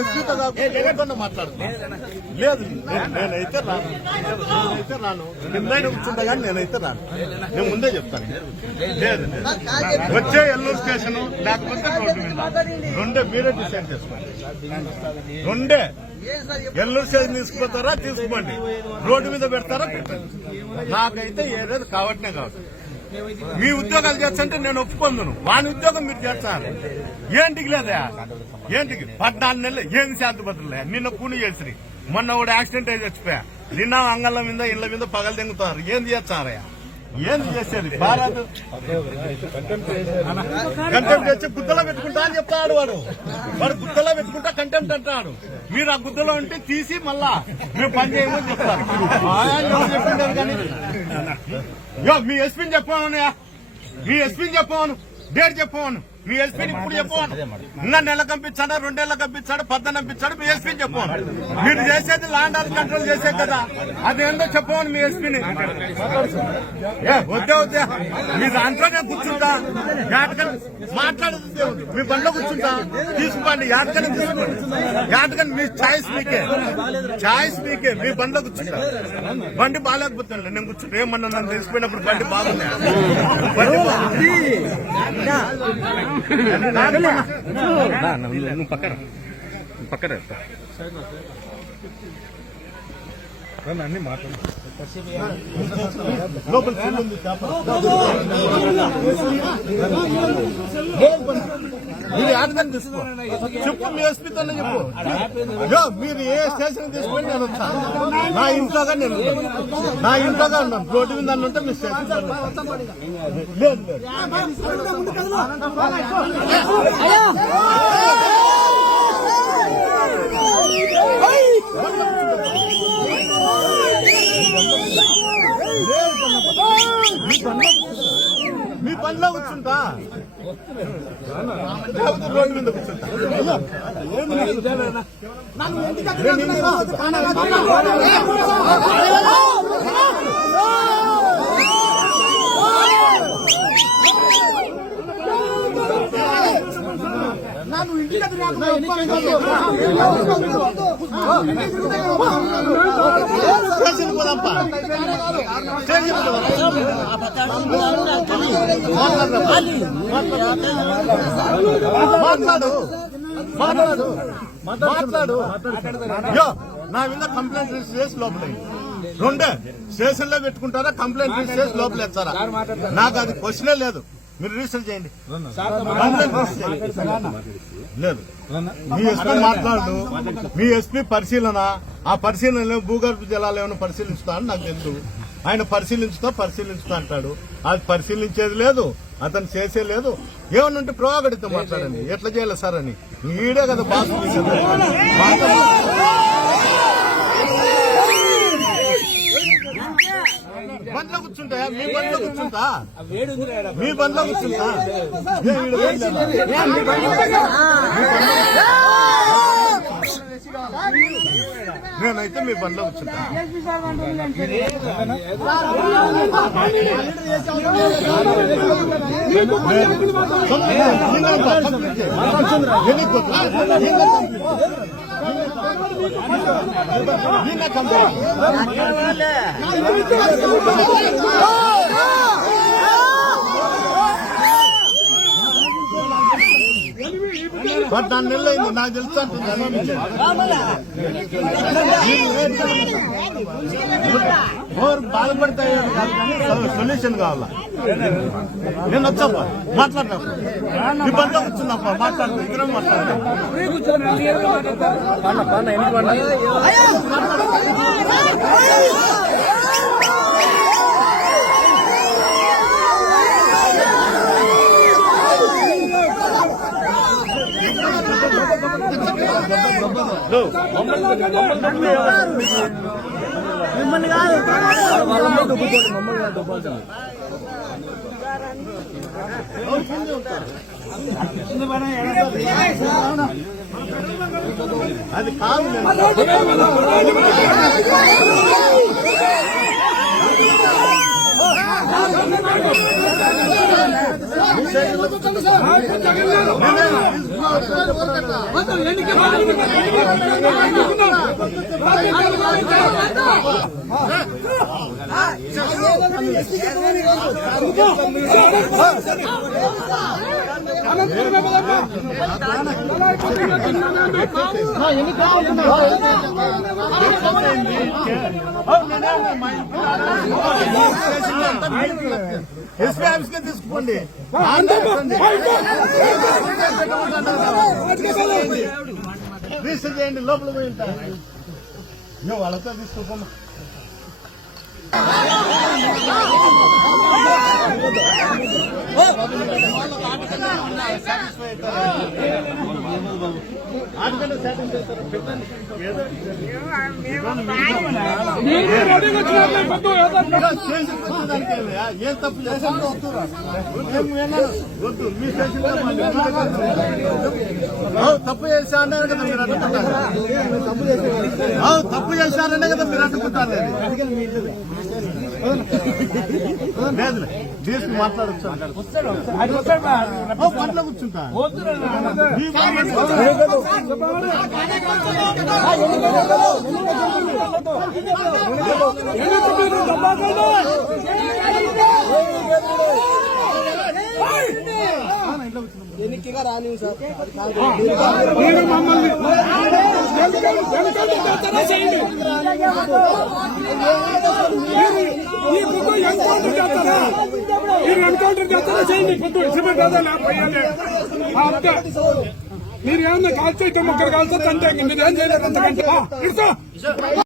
ఎస్పీతో కాకుండా మాట్లాడుతున్నాను. లేదు నేనైతే రాను కిందైనా కూర్చుంటా కానీ నేనైతే రాను. నేను ముందే చెప్తాను. లేదు వచ్చే ఎల్లూరు స్టేషన్ లేకపోతే రోడ్డు మీద రెండే మీరే డిసైడ్ చేసుకోండి. రెండే ఎల్లూరు స్టేషన్ తీసుకుపోతారా తీసుకోండి, రోడ్డు మీద పెడతారా పెట్టండి. నాకైతే ఏదైనా కావట్నే కావచ్చు. మీ ఉద్యోగాలు చేస్తుంటే నేను ఒప్పుకుందును, వాని ఉద్యోగం మీరు చేస్తారు. ఏంటికి లేదా ఏంటికి 14 నెలలు ఏం శాంతిభద్రులే. నిన్న కూని చేసి మొన్న కూడా యాక్సిడెంట్ అయి చచ్చిపోయా. నిన్న అంగళ్ళ మీద ఇళ్ల మీద పగలు తెంగుతారు. ఏంది చేస్తారయ్యా? ఏంది చేసేది? భారత్ కంటెంప్ట్ చేసి గుద్దలో పెట్టుకుంటా అని చెప్తాడు వాడు గుద్దలో పెట్టుకుంటా కంటెంప్ట్ అంటాడు. మీరు ఆ గుద్దలో ఉంటే తీసి మళ్ళా మేము పని చేయమని చెప్తారు. చెప్పిండారు కానీ మీ ఎస్పీని చెప్పాను, మీ ఎస్పీని చెప్పాను, డేట్ చెప్పాను. మీ ఎస్పీని ఇప్పుడు చెప్పాను. ఇంకా నెల పంపించాడా, 2 నెలలు పంపించాడు, 10 పంపించాడు. మీ ఎస్పీని చెప్పాను. మీరు చేసేది ల్యాండ్ ఆర్డర్ కంట్రోల్ చేసే కదా, అదేందో చెప్పాను మీ ఎస్పీని. వద్దే మీ దాంట్లోనే కూర్చుంటా, మాట్లాడేది మీ బండిలో కూర్చుంటా. తీసుకోండి, యాటకని తీసుకోండి. యాటకని మీ ఛాయిస్ మీకే, మీ బండిలో కూర్చుంటా. బండి బాగాలేకపోతే నేను కూర్చుంటా. ఏమన్నా నన్ను తెలిసిపోయినప్పుడు బండి బాగుంది, బండి బాగుంది. నువ్వు పక్కన అన్ని మాట్లాడు. లోపల మీరు ఆటగాని తీసుకో, చెప్పు మీ ఎస్పీతోనే చెప్పు. మీరు ఏ స్టేషన్ తీసుకొని నేను వచ్చాను. నా ఇంట్లోగా ఉన్నాను. రోడ్డు మీద ఉంటే మీ స్టేషన్ లేదు. మీ పనిలో కూర్చుంటా, రోడ్డు మీద కూర్చుంటా. మాట్లాడు. నా మీద కంప్లైంట్ రిజిస్టర్ చేసి లోపల 2 స్టేషన్ లో పెట్టుకుంటారా, కంప్లైంట్ రిజిస్టర్ చేసి లోపల వేస్తారా? నాకు అది క్వశ్చనే లేదు. మీరు రిజిస్టర్ చేయండి. లేదు మీ ఎస్పీ మాట్లాడు. మీ ఎస్పీ పరిశీలన, ఆ పరిశీలనలో భూగర్భ జలాలు ఏమైనా పరిశీలించుతా అని నాకు తెలుసు. ఆయన పరిశీలించుతా అంటాడు. అది పరిశీలించేది లేదు, అతను చేసే లేదు. ఏమన్నా ఉంటే ప్రోగడితో మాట్లాడండి. ఎట్లా చేయాలి సార్ అని. ఈడే కదా బాస్. బండ్లో కూర్చుంటాయా? మీ బండ్లో కూర్చుంటా, నేనైతే మీ బండ్లో కూర్చుంటా. పద్నాలుగు నెలలు అయింది నాకు తెలుసు అంటుంది. బాధపడతాయి కానీ సొల్యూషన్ కావాలా. నేను వచ్చాపా మాట్లాడినప్పుడు మీ బండిలో కూర్చున్నప్ప మాట్లాడుతూ ఇద్దరం మాట్లాడతాం. మిమ్మల్ని కాదు మమ్మల్ని దుబ్బాల్సింది. అది కాదు. ఎస్పీ ఆఫీస్ కి తీసుకోండి. రిజిస్టర్ చేయండి, లోపల పోయి ఉంటా. నువ్వు వాళ్ళతో తీసుకోమ్మా. ఏం తప్పు చేశాను వద్దు. మీ స్టేషన్ తప్పు చేశానే కదా మీరు అడ్డుకుంటారు. తప్పు చేశారనే కదా మీరు అడ్డుకుంటారు. లేదు తీసుకు మాట్లాడచ్చు. పట్ల కూర్చుంటా. ఎన్నికగా రాని సార్ మీరు మమ్మల్ని చేయండి. ఈ పొద్దు ఎన్కౌంటర్ చేస్తారా? మీరు ఎన్కౌంటర్ చేస్తారా? చేయండి. పొద్దు సిమెంట్ కదా పోయాలి. మీరు ఏమన్నా కాల్చేయటం ఒక్కరు కాల్చొద్దు అంటే మీరు ఏం చేయలేదు అంతకంటే